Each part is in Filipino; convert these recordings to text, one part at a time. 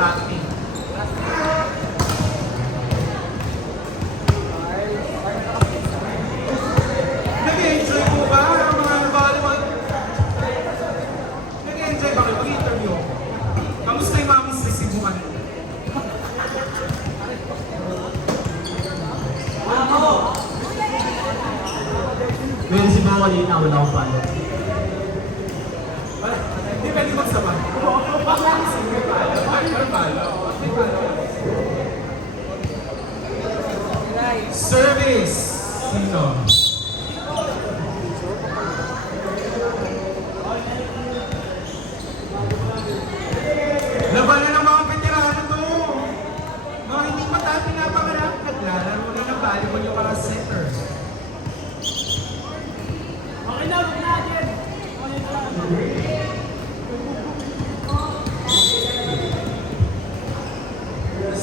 crafting. Nag-enjoy po ba ang mga nabalawag? Nag-enjoy ba kayo mag-interview? Kamusta yung mga miss-receive mo kanina? May receive ako kanina, wala akong palo. Hindi pwede magsama. Sige palo. Service. Sino? Labanan ng mga veterano to. Mga hindi pa tayo pinapangarap. Naglalaro na ng volleyball yung mga center. Okay na, huwag natin.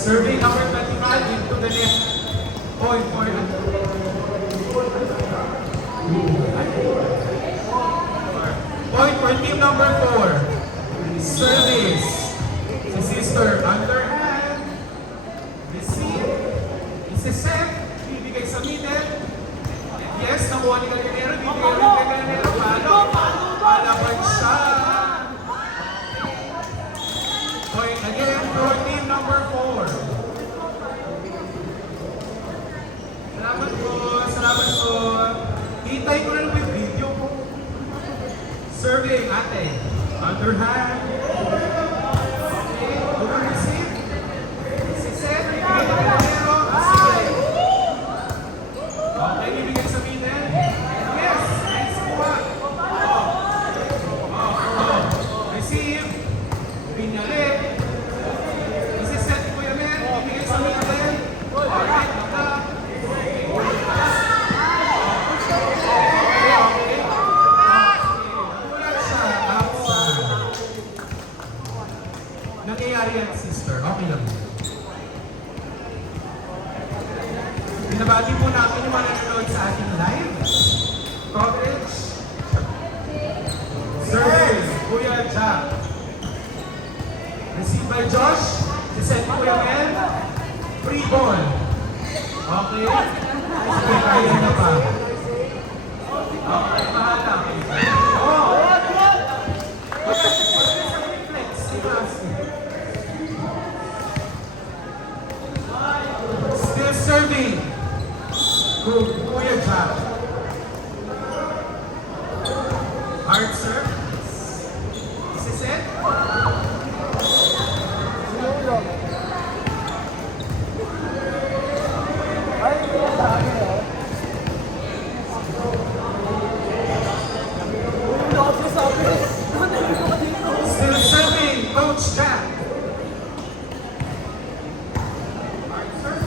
Survey number 25 into the net. Point for Point for team number 4. Service. Si sister underhand. Receive. Isi-set. Bibigay sa middle. Yes, nakuha ni Galinero. Bibigay rin kay Galinero. Palaban siya. Point again for team number 4. Salamat po. Hitay ko na lang yung video ko. Serving, ate. Underhand. Okay, over receive. Siset, bibigay na Galinero. Sige. Okay, bibigay sa middle. Yes, nice kuha. Receive. Pinyalit. Isiset ko yan, men. Bibigay sa middle. Alright, naka. Nagulat siya. Outside. Nangyayari yan, sister. Okay lang. Binabati po natin yung mga nanonood sa ating live coverage. Service, Kuya Jack. Received by Josh. Sisend ko Kuya Mel. Free ball. Okay. Sige, kaya na pa. Okay, bahala. Oh! Reflex, still serving. Kuya Jack. Hard serve. Isiset. Still serving, Coach Jack. Hard serve.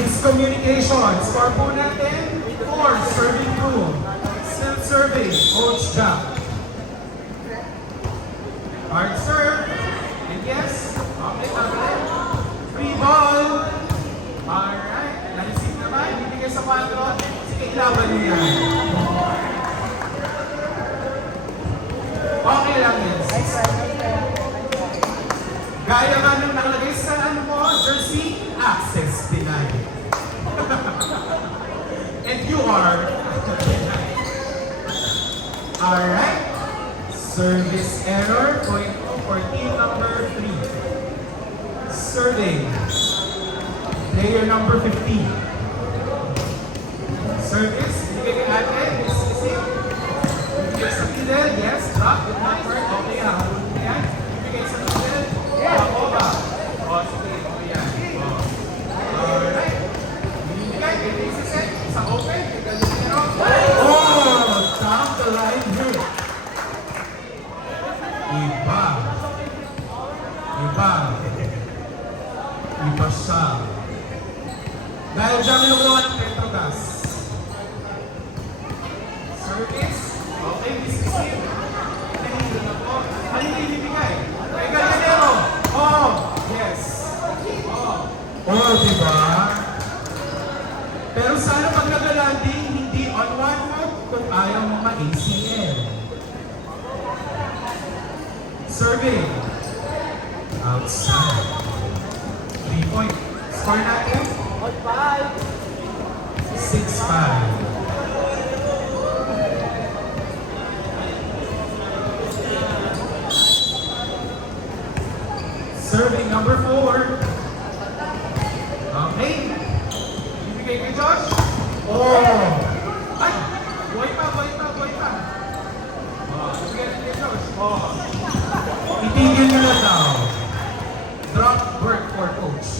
Miscommunication. Score po natin. 4, serving 2. Still serving, Coach Jack. Hard serve. And yes. Okay, okay. Free ball. Alright. Na-receive naman. Bibigay sa 4. Sige, ilaban niyo yan. Okay lang yan. Gaya nga nung nakalagay sa ano mo, jersey, access denied. And you are. Alright. Service error, point for team number 3. Serving. Player number 15. Service, bigay kay ate, receive. Bigay sa middle, yes, drop, good number, okay, hahabol mo yan. Bigay sa middle, oba. O, sige, okay yan. Alright. Bigay, bigay sa set, sa open, bigay sa zero. Oh, down the line here. Iba. Iba siya. Dahil dyan minukuha ng Petrogas. Service. Okay, receive. Nahihilo na po. Ano yung ibibigay? Kay Galinero. Oh, yes. Oh, diba? Pero sana pag nag-landing, hindi on one foot, ayaw mo ma-ACL. Serving. Outside. 3-point. Score natin? On 5. 6-5. Serving number 4. Okay. Ibigay kay Josh. Oh! Ay! Buhay pa, buhay pa, buhay pa. Oh, ibigay kay Josh. Oh. Itigil nyo na daw. Drop work for coach.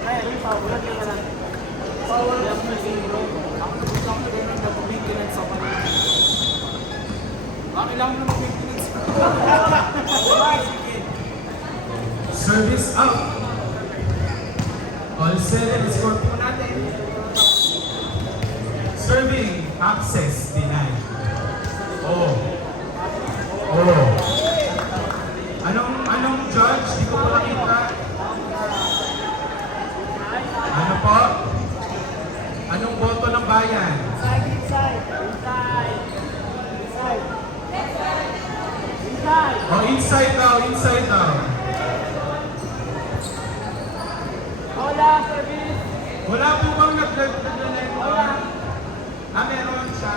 Ay, yung power. Wala ka lang. Power lang na zero. Ang lang na ganun na maintenance sa kanila. Ang ilang na mag-maintenance. Sige. Service up. All set. Score po natin. Serving. Access. Denied. Oh. Oh. Anong judge? Di ko pa nakita. Ano po? Anong boto ng bayan? Inside, inside. Inside. Inside. Inside. Oh, inside daw, inside daw. Hola, service. Wala po bang nag-line Wala. meron siya.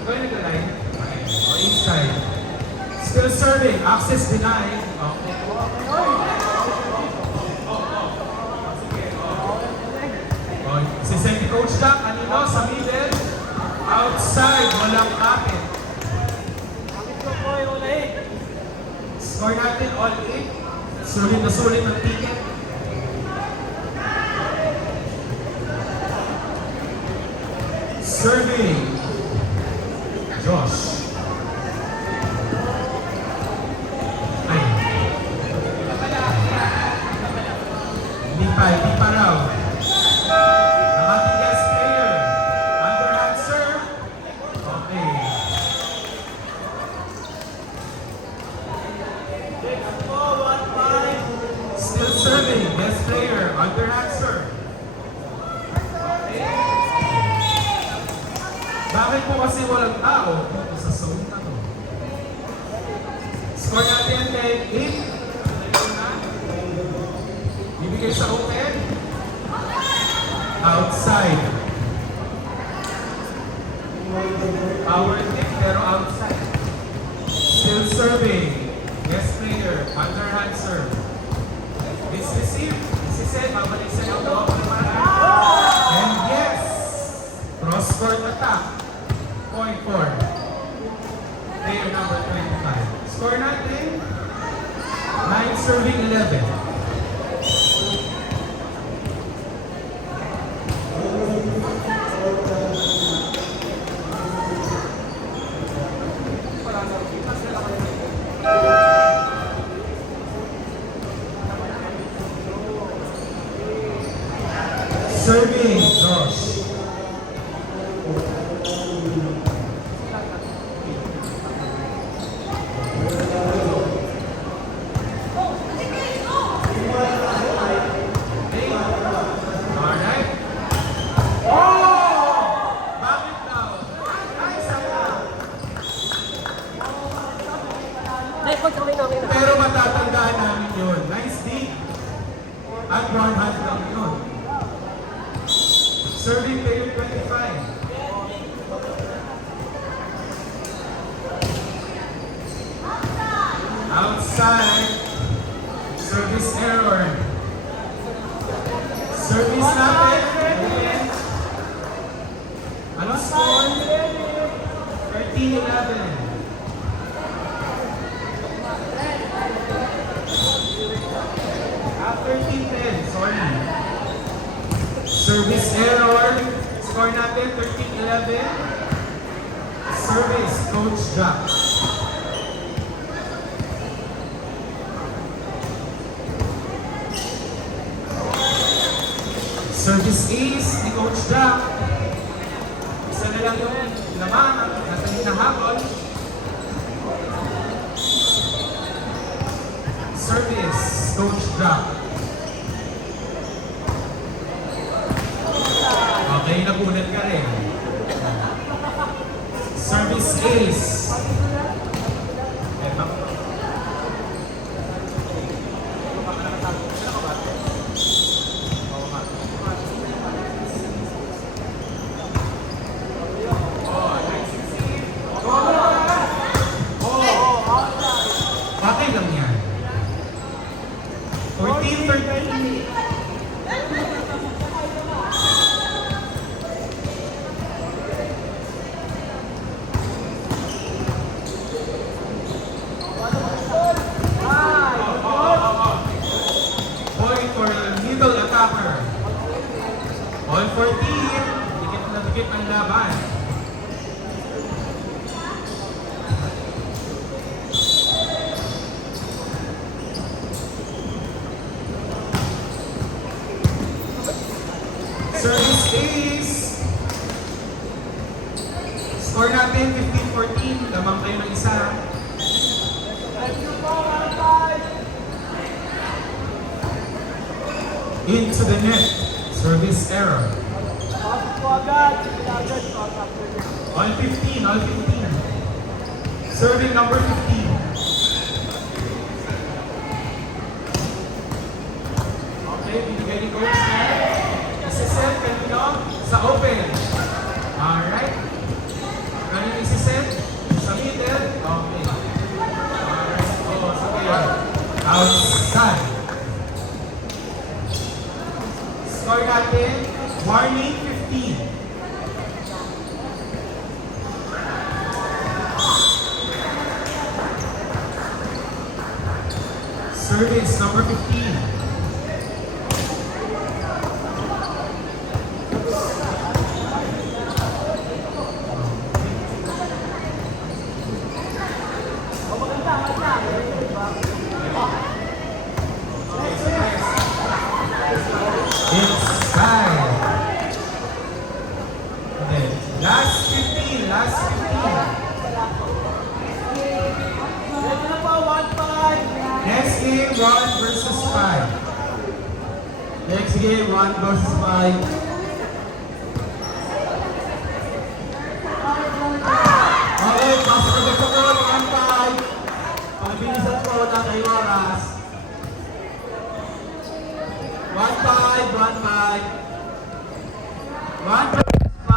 Ikaw yung nag-line? Okay. Oh, inside. Still serving. Access denied. Okay. Oh, si Second Coach Jack, kanino? Sa middle. Outside. Walang kapit. Bakit ko po yung unahin? Score natin all 8. Sulit na sulit ang ticket. Serving. Josh. Ay. Hindi pa raw. Ang ating guest player. Underhand serve. Okay. Still serving. Guest player. Underhand serve. Bakit po kasi walang tao dito sa zone na to? Score natin 10-8. Bibigay sa open. Outside. Power kick pero outside. Still serving. Guest player. Underhand serve. It's received. This is it. Babalik sa iyo. And yes! Cross-court attack. Point 4. Player number 25. Score natin. 9 serving 11. Serving, Josh. Alright. Oh! Bakit daw? Ay, sayang. Pero matatandaan namin yun. Nice dig. At one hand lang yun. Serving player 25. Outside. Service error. Service natin. Open. Ano score? 13-11. After 13-10, sorry. Service error. Score natin 13-11. Service, Coach Jack. Service ace ni Coach Jack. lamang ang natin hinahabol. Service, coach drop. Okay, nagulat ka rin. Service ace. Eh, bak- Okay lang yan. 14, 13. Point for middle attacker. All 14. Dikit na dikit ang laban. Service ace. Score natin 15-14. Lamang kayo ng isa. Into the net. Service error. All 15, all 15. Serving number 15. Okay, binigay ni coach na. Isiset kanino sa open. Alright. Kanino isiset? Sa middle. Okay. Alright. Oh, sige. Outside. Score natin, warning 15. Service number 15. Inside. Okay. Last 15. Last 15. Next game, 1 versus 5. Next game, 1 versus 5.